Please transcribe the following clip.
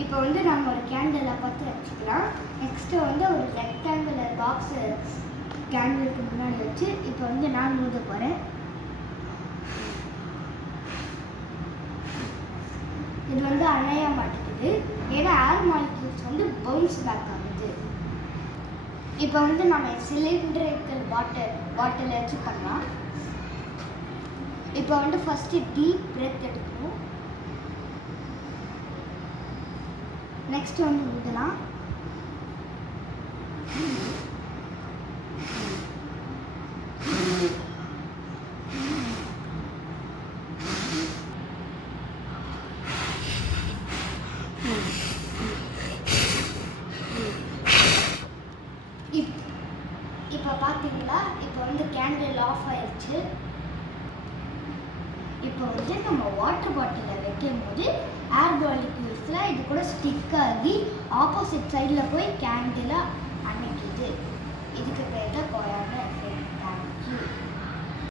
இப்போ வந்து நம்ம ஒரு கேண்டிலை பார்த்து வச்சுக்கலாம். நெக்ஸ்ட்டு வந்து ஒரு ரெக்டாங்குலர் பாக்ஸு கேண்டிலுக்கு முன்னாடி வச்சு இப்போ வந்து நான் ஊத போகிறேன். இது வந்து அணைய மாட்டேங்குது, ஏன்னா ஏர் மாலிக்யூல்ஸ் வந்து பவுன்ஸ் பேக் ஆகுது. இப்போ வந்து நம்ம சிலிண்ட்ரிக்கல் பாட்டில் வச்சு பண்ணலாம். இப்போ வந்து ஃபஸ்ட்டு டீப் பிரெத் எடுக்கணும். நெக்ஸ்ட் வந்து ஊதலாம். இப்போ பார்த்தீங்களா, இப்போ வந்து கேண்டில் ஆஃப் ஆயிடுச்சு. இப்போ வந்து நம்ம வாட்டர் பாட்டிலில் வைக்கும் போது ஏர் மாலிக்யூல்ஸில் இது கூட ஸ்டிக் ஆகி ஆப்போசிட் சைடில் போய் கேண்டிலை அணைக்குது. இதுக்கு பேர் தான்